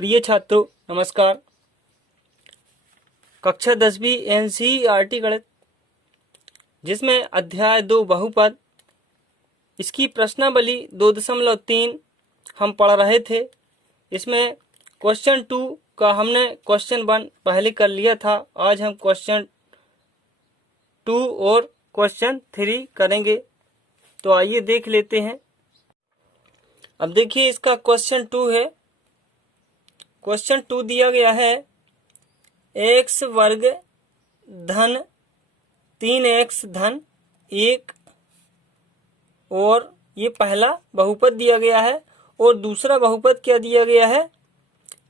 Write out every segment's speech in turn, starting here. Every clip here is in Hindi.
प्रिय छात्रों नमस्कार। कक्षा 10वीं एनसीईआरटी गणित जिसमें अध्याय 2 बहुपद, इसकी प्रश्नावली 2.3 हम पढ़ रहे थे। इसमें क्वेश्चन 2 का हमने क्वेश्चन 1 पहले कर लिया था। आज हम क्वेश्चन 2 और क्वेश्चन 3 करेंगे, तो आइए देख लेते हैं। अब देखिए इसका क्वेश्चन 2 है। क्वेश्चन 2 दिया गया है x वर्ग धन 3x धन 1, और ये पहला बहुपद दिया गया है। और दूसरा बहुपद क्या दिया गया है,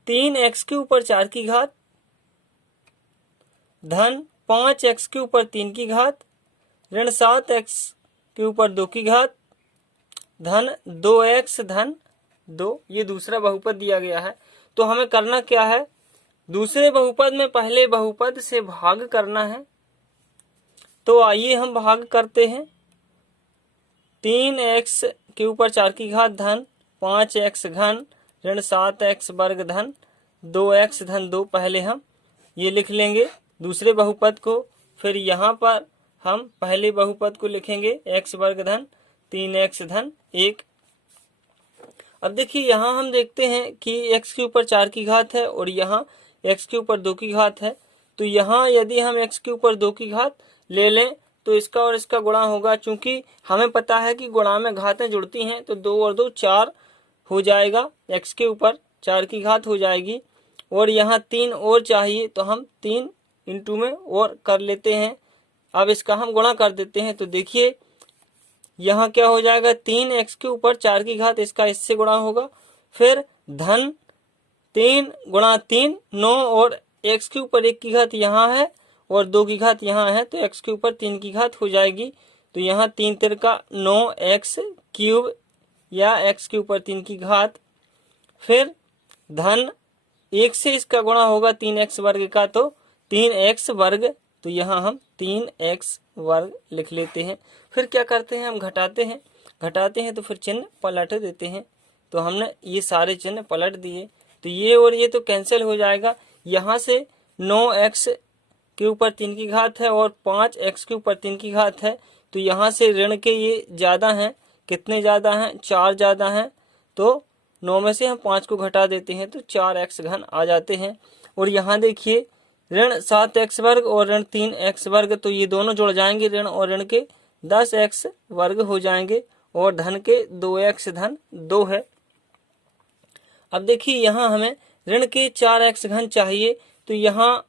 3x के ऊपर 4 की घात धन 5x के ऊपर 3 की घात ऋण 7x के ऊपर 2 की घात धन 2x धन 2। ये दूसरा बहुपद दिया गया है। तो हमें करना क्या है, दूसरे बहुपद में पहले बहुपद से भाग करना है। तो आइए हम भाग करते हैं। 3x के ऊपर 4 की घात धन 5x घन ऋण 7x वर्ग धन 2x धन 2। पहले हम ये लिख लेंगे दूसरे बहुपद को, फिर यहाँ पर हम पहले बहुपद को लिखेंगे x वर्ग धन 3x धन 1। अब देखिए यहाँ हम देखते हैं कि x के ऊपर 4 की घात है और यहाँ x के ऊपर 2 की घात है। तो यहाँ यदि हम x के ऊपर 2 की घात ले लें तो इसका और इसका गुणा होगा। चूंकि हमें पता है कि गुणा में घातें जुड़ती हैं, तो 2 और 2 4 हो जाएगा, x के ऊपर 4 की घात हो जाएगी। और यहाँ 3 और चाहिए, तो हम 3 इंटू में और कर लेते हैं। अब इसका हम गुणा कर देते हैं। तो देखिए यहाँ क्या हो जाएगा, 3x के ऊपर 4 की घात, इसका इससे गुणा होगा। फिर धन 3 गुणा 3 9, और x के ऊपर 1 की घात यहाँ है और 2 की घात यहाँ है, तो x के ऊपर 3 की घात हो जाएगी। तो यहाँ 3 तिरका 9x क्यूब या x के ऊपर 3 की घात। फिर धन 1 से इसका गुणा होगा 3x वर्ग का, तो 3x वर्ग। तो यहाँ हम 3x वर्ग लिख लेते हैं। फिर क्या करते हैं, हम घटाते हैं तो फिर चिन्ह पलट देते हैं। तो हमने ये सारे चिन्ह पलट दिए, तो ये और ये तो कैंसिल हो जाएगा। यहाँ से 9x के ऊपर 3 की घात है और 5x के ऊपर 3 की घात है। तो यहाँ से ऋण के ये ज़्यादा हैं। कितने ज़्यादा हैं, 4 ज़्यादा हैं। तो 9 में से हम 5 को घटा देते हैं तो 4x घन आ जाते हैं। और यहाँ देखिए ऋण 7x वर्ग और ऋण 3x वर्ग, तो ये दोनों जुड़ जाएंगे, ऋण और ऋण के 10x वर्ग हो जाएंगे, और धन के 2x धन 2 है। अब देखिए यहाँ हमें ऋण के 4x घन चाहिए, तो यहाँ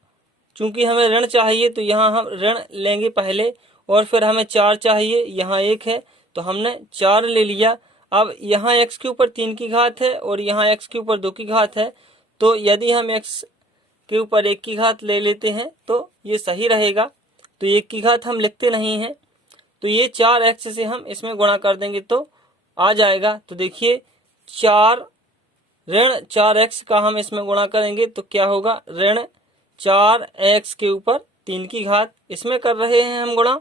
चूंकि हमें ऋण चाहिए तो यहाँ हम ऋण लेंगे पहले, और फिर हमें 4 चाहिए, यहाँ 1 है तो हमने 4 ले लिया। अब यहाँ x के ऊपर 3 की घात है और यहाँ x के ऊपर 2 की घात है, तो यदि हम x के ऊपर 1 की घात ले लेते हैं तो ये सही रहेगा। तो 1 की घात हम लिखते नहीं हैं, तो ये 4x से हम इसमें गुणा कर देंगे तो आ जाएगा। तो देखिए 4 ऋण 4x का हम इसमें गुणा करेंगे तो क्या होगा, ऋण 4x के ऊपर 3 की घात, इसमें कर रहे हैं हम गुणा।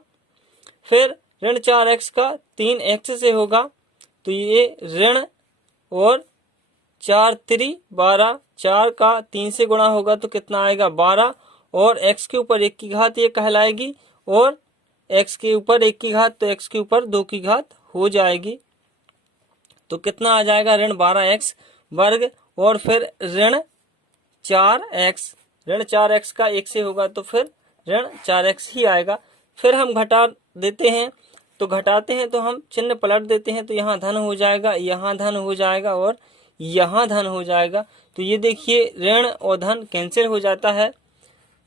फिर ऋण 4x का 3x से होगा, तो ये ऋण और 4 3 12, 4 का 3 से गुणा होगा तो कितना आएगा 12, और x के ऊपर 1 की घात ये कहलाएगी, और x के ऊपर 1 की घात तो x के ऊपर 2 की घात हो जाएगी। तो कितना आ जाएगा, ऋण 12x वर्ग, और फिर ऋण 4x का 1 से होगा तो फिर ऋण 4x ही आएगा। फिर हम घटा देते हैं, तो घटाते हैं तो हम चिन्ह पलट देते हैं, तो यहाँ धन हो जाएगा, यहाँ धन हो जाएगा और यहाँ धन हो जाएगा। तो ये देखिए ऋण और धन कैंसिल हो जाता है।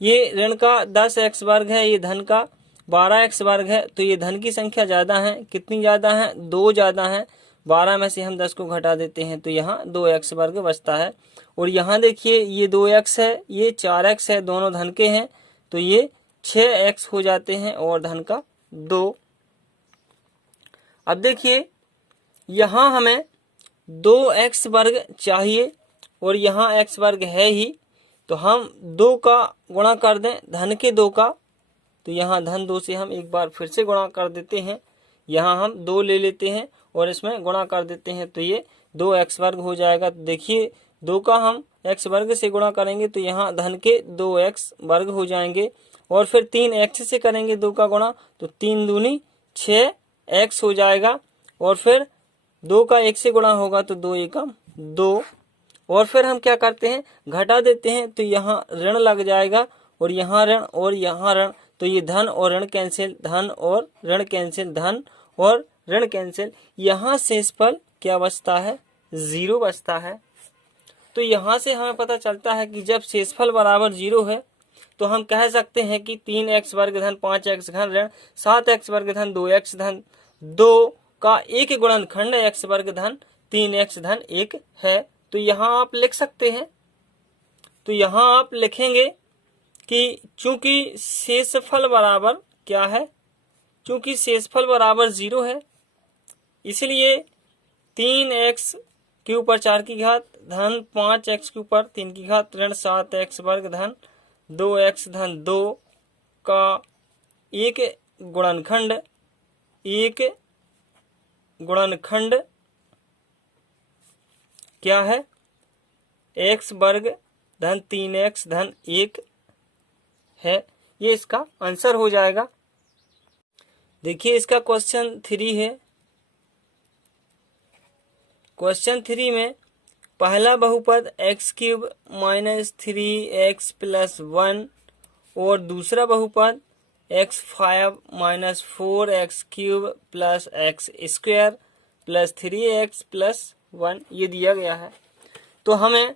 ये ऋण का 10x वर्ग है, ये धन का 12x वर्ग है, तो ये धन की संख्या ज़्यादा है। कितनी ज़्यादा है, 2 ज़्यादा है। 12 में से हम 10 को घटा देते हैं तो यहाँ 2x वर्ग बचता है। और यहाँ देखिए ये 2x है, ये 4x है, दोनों धन के हैं, तो ये 6x हो जाते हैं और धन का 2। अब देखिए यहाँ हमें 2x वर्ग चाहिए और यहाँ x वर्ग है ही, तो हम 2 का गुणा कर दें धन के 2 का, तो यहाँ धन 2 से हम एक बार फिर से गुणा कर देते हैं। यहाँ हम 2 ले लेते हैं और इसमें गुणा कर देते हैं, तो ये 2x वर्ग हो जाएगा। तो देखिए 2 का हम x वर्ग से गुणा करेंगे तो यहाँ धन के 2x वर्ग हो जाएंगे, और फिर 3x से करेंगे 2 का गुणा तो 3 दूनी 6x हो जाएगा, और फिर 2 का 1 से गुणा होगा तो 2 एकम 2, और फिर हम क्या करते हैं घटा देते हैं तो यहाँ ऋण लग जाएगा, और यहाँ ऋण और यहाँ ऋण, तो ये धन और ऋण कैंसिल, धन और ऋण कैंसिल, धन और ऋण कैंसिल, यहाँ शेषफल क्या बचता है 0 बचता है। तो यहाँ से हमें पता चलता है कि जब शेषफल बराबर 0 है तो हम कह सकते हैं कि 3x वर्ग धन 5x घन ऋण 7x वर्ग धन 2x धन 2 का एक गुणनखंड x वर्ग धन 3x धन 1 है। तो यहाँ आप लिख सकते हैं, तो यहाँ आप लिखेंगे कि चूंकि शेषफल बराबर क्या है, चूंकि शेषफल बराबर 0 है, इसलिए 3x के ऊपर 4 की घात धन 5x के ऊपर 3 की घात ऋण 7x वर्ग धन 2x धन 2 का एक गुणनखंड क्या है x वर्ग धन 3x धन 1 है। ये इसका आंसर हो जाएगा। देखिए इसका क्वेश्चन 3 है। क्वेश्चन 3 में पहला बहुपद x³ माइनस 3x प्लस 1 और दूसरा बहुपद x5 minus 4x³ plus x² plus 3x plus 1 ये दिया गया है। तो हमें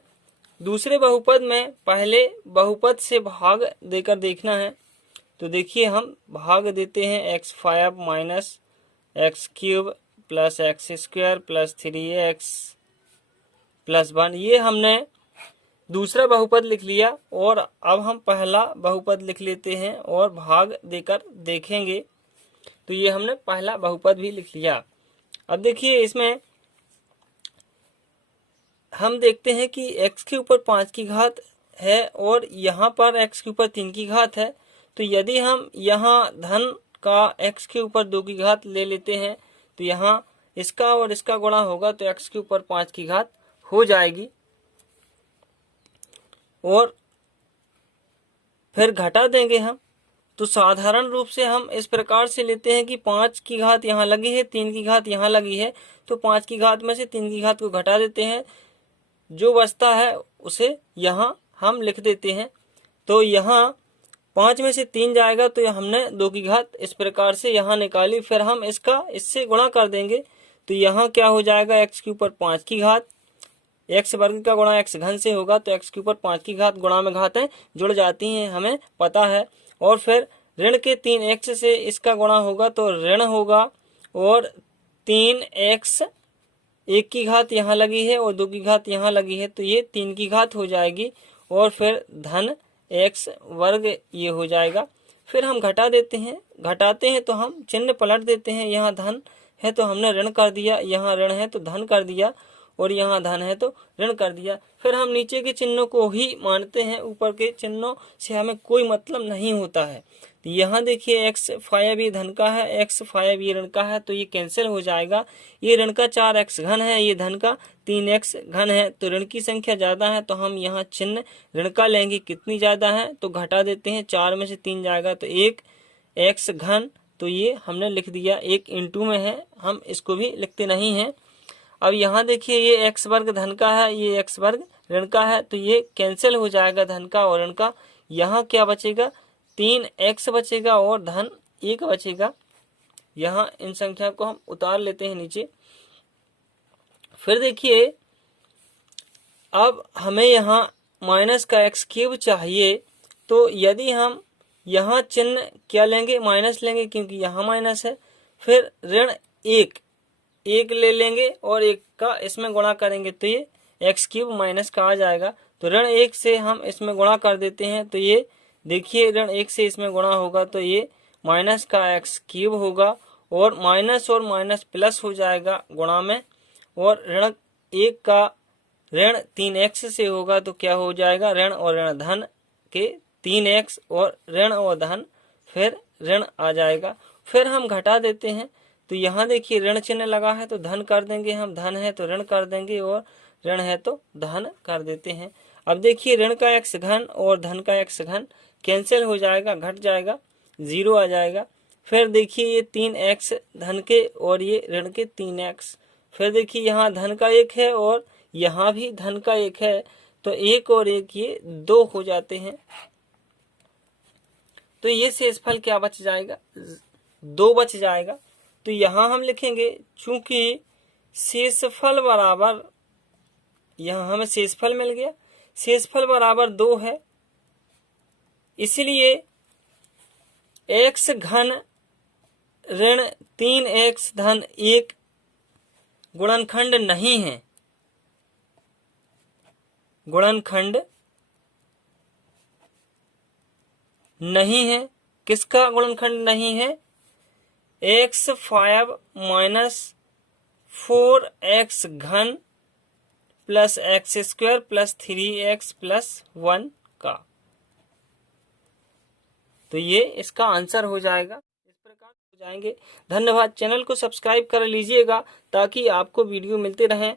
दूसरे बहुपद में पहले बहुपद से भाग देकर देखना है। तो देखिए हम भाग देते हैं x5 minus x³ plus x² plus 3x plus 1, ये हमने दूसरा बहुपद लिख लिया, और अब हम पहला बहुपद लिख लेते हैं और भाग देकर देखेंगे। तो ये हमने पहला बहुपद भी लिख लिया। अब देखिए इसमें हम देखते हैं कि x के ऊपर 5 की घात है और यहाँ पर x के ऊपर 3 की घात है। तो यदि हम यहाँ धन का x के ऊपर 2 की घात ले लेते हैं तो यहाँ इसका और इसका गुणा होगा तो x के ऊपर 5 की घात हो जाएगी, और फिर घटा देंगे हम। तो साधारण रूप से हम इस प्रकार से लेते हैं कि 5 की घात यहाँ लगी है, 3 की घात यहाँ लगी है, तो 5 की घात में से 3 की घात को घटा देते हैं, जो बचता है उसे यहाँ हम लिख देते हैं। तो यहाँ 5 में से 3 जाएगा तो हमने 2 की घात इस प्रकार से यहाँ निकाली, फिर हम इसका इससे गुणा कर देंगे। तो यहाँ क्या हो जाएगा x के ऊपर 5 की घात, x वर्ग का गुणा x घन से होगा तो x के ऊपर 5 की घात गुणा में घातें जुड़ जाती हैं, हमें पता है। और फिर ऋण के 3x से इसका गुणा होगा तो ऋण होगा, और 3x 1 की घात यहाँ लगी है और 2 की घात यहाँ लगी है तो ये 3 की घात हो जाएगी, और फिर धन x वर्ग ये हो जाएगा। फिर हम घटा देते हैं, घटाते हैं तो हम चिन्ह पलट देते हैं। यहाँ धन है तो हमने ऋण कर दिया, यहाँ ऋण है तो धन कर दिया, और यहाँ धन है तो ऋण कर दिया। फिर हम नीचे के चिन्हों को ही मानते हैं, ऊपर के चिन्हों से हमें कोई मतलब नहीं होता है। तो यहाँ देखिए x5 ये धन का है, x5 ये ऋण का है, तो ये कैंसिल हो जाएगा। ये ऋण का 4x घन है, ये धन का 3x घन है, तो ऋण की संख्या ज्यादा है तो हम यहाँ चिन्ह ऋण का लेंगे। कितनी ज्यादा है तो घटा देते हैं, 4 में से 3 जाएगा तो 1x घन, तो ये हमने लिख दिया। 1 इंटू में है, हम इसको भी लिखते नहीं हैं। अब यहाँ देखिए ये x वर्ग धन का है, ये x वर्ग ऋण का है, तो ये कैंसिल हो जाएगा धन का और ऋण का। यहाँ क्या बचेगा 3x बचेगा और धन 1 बचेगा। यहाँ इन संख्या को हम उतार लेते हैं नीचे। फिर देखिए अब हमें यहाँ माइनस का x³ चाहिए, तो यदि हम यहाँ चिन्ह क्या लेंगे माइनस लेंगे, क्योंकि यहाँ माइनस है। फिर ऋण 1 ले लेंगे और 1 का इसमें गुणा करेंगे तो ये x³ माइनस का आ जाएगा। तो ऋण 1 से हम इसमें गुणा कर देते हैं, तो ये देखिए ऋण 1 से इसमें गुणा होगा तो ये माइनस का x³ होगा, और माइनस प्लस हो जाएगा गुणा में, और ऋण 1 का ऋण 3x से होगा तो क्या हो जाएगा ऋण और ऋण धन के 3x और ऋण और धन, फिर ऋण आ जाएगा। फिर हम घटा देते हैं, तो यहाँ देखिए ऋण चिन्ह लगा है तो धन कर देंगे हम, धन है तो ऋण कर देंगे, और ऋण है तो धन कर देते हैं। अब देखिए ऋण का x घन और धन का x घन कैंसिल हो जाएगा, घट जाएगा, 0 आ जाएगा। फिर देखिए ये 3x धन के और ये ऋण के 3x। फिर देखिए यहाँ धन का 1 है और यहाँ भी धन का 1 है, तो 1 और 1 ये 2 हो जाते हैं। तो ये शेषफल क्या बच जाएगा, 2 बच जाएगा। तो यहाँ हम लिखेंगे चूंकि शेषफल बराबर, यहाँ हमें शेषफल मिल गया, शेषफल बराबर 2 है, इसलिए x घन ऋण 3x धन 1 गुणनखंड नहीं है, गुणनखंड नहीं है। किसका गुणनखंड नहीं है, x5 माइनस 4x घन plus x square plus 3x plus 1 का। तो ये इसका आंसर हो जाएगा। इस प्रकार हो जाएंगे। धन्यवाद। चैनल को सब्सक्राइब कर लीजिएगा ताकि आपको वीडियो मिलते रहें।